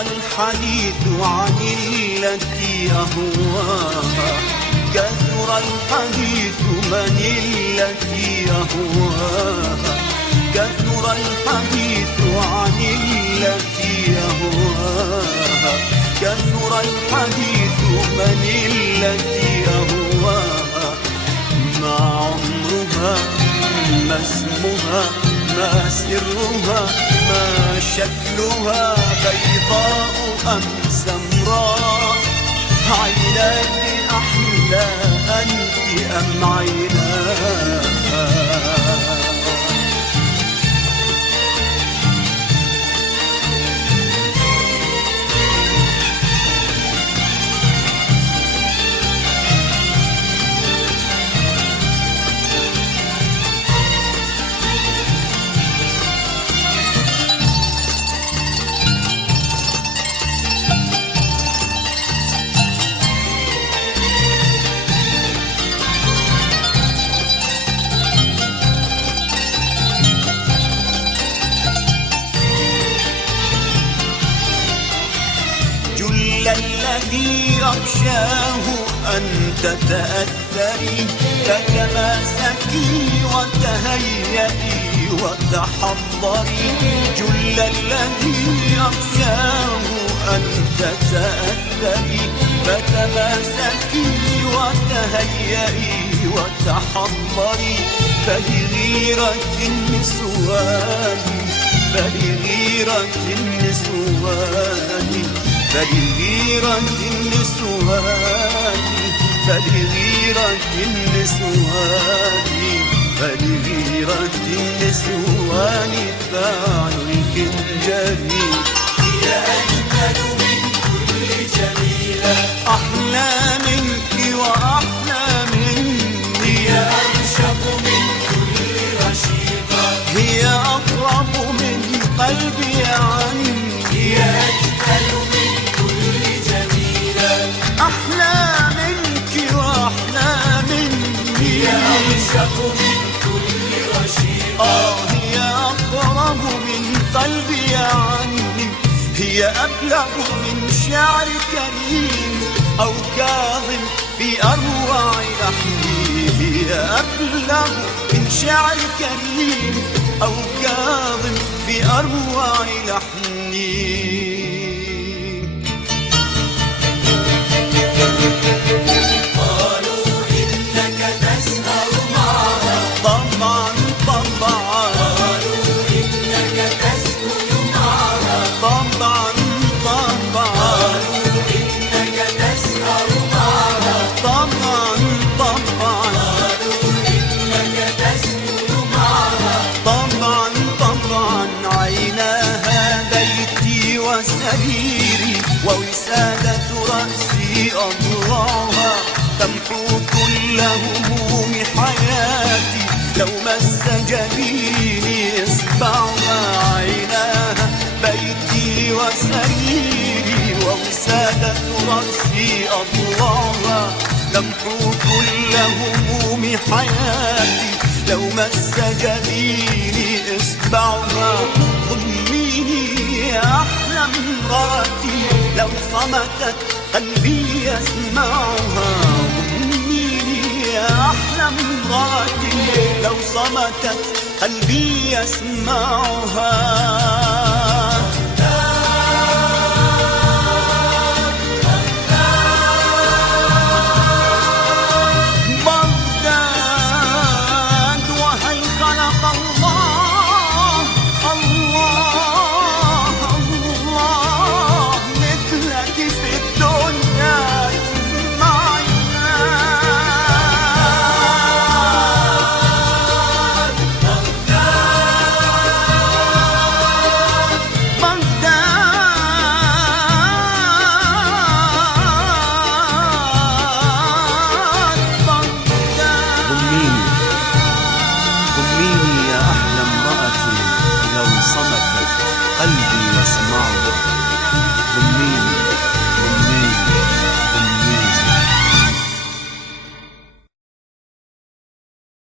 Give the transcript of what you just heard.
الحديث عن التي أهواها، كثر الحديث من التي أهواها، كثر الحديث عن التي أهواها، كثر الحديث من التي أهواها. ما عمرها، ما اسمها، ما سرها، ما شكلها، بيضاء أم سمراء؟ عيناك أحلى أنت أم عيناها؟ الذي أخشاه أن تتأثري، فتماسكي وتهيئي وتحضري. جل الذي أخشاه أن تتأثري، فتماسكي وتهيئي وتحضري. فلغيرة النسوان، فلغيرة النسوان، فلغيرة النسوان، فلغيرة النسوان، فلغيرة النسوان فعل الخنجر. هي أجمل من كل جميلة، أحلى منك وأحلى مني. هي أرشق من كل رشيقة، هي أقرب من قلبي عني. هي أجمل من كل جميلة، أحلى منك وأحلى مني. هي أرشق من كل رشيقة، هي أقرب من قلبي عني. هي أبلغ من شعر كريم أو كاظم في أروع لحني. هي أبلغ من شعر كريم أو كاظم في أروع لحني. قالوا إنك تسهر معها، طبعا طبعا، قالوا إنك تسكن معها، طبعا طبعا، قالوا إنك تسهر معها، طبعا طبعا، قالوا إنك تسكن معها. طبعا طبعا. عيناها بيتي وسريري ووسادة رأسي أضلعها. تمحو كل هموم حياتي لو مس جبيني إصبعها. عيناها بيتي وسريري ووسادة رأسي أضلعها. تمحو كل هموم حياتي لو مس جبيني إصبعها. ضميني يا أحلى امرأتي لو صمتت قلبي يسمعها. ضميني يا أحلى امرأتي لو صمتت قلبي يسمعها.